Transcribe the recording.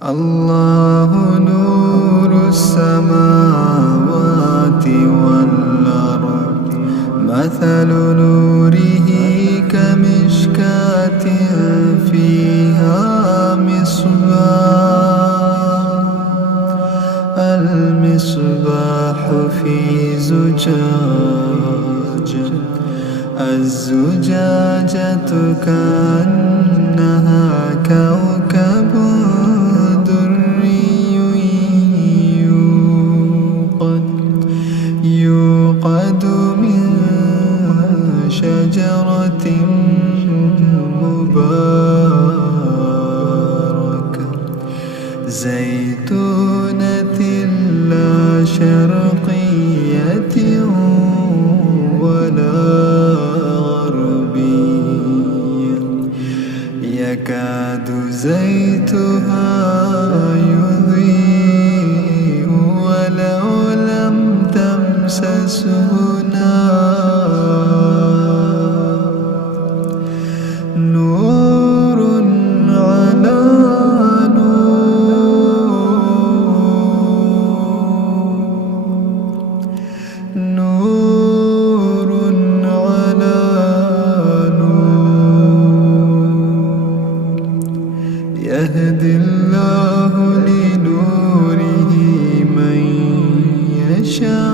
الله نور السماوات والأرض مثل نوره كمشكاة فيها مصباح المصباح في زجاجة الزجاجة كأنها كوكب دري يوقد من شجرة مباركة زيتونة لا شرقية ولا غربية يكاد زيتها يضيء ولو لم تمسسه نور على نور على نور يهدي الله لنوره من يشاء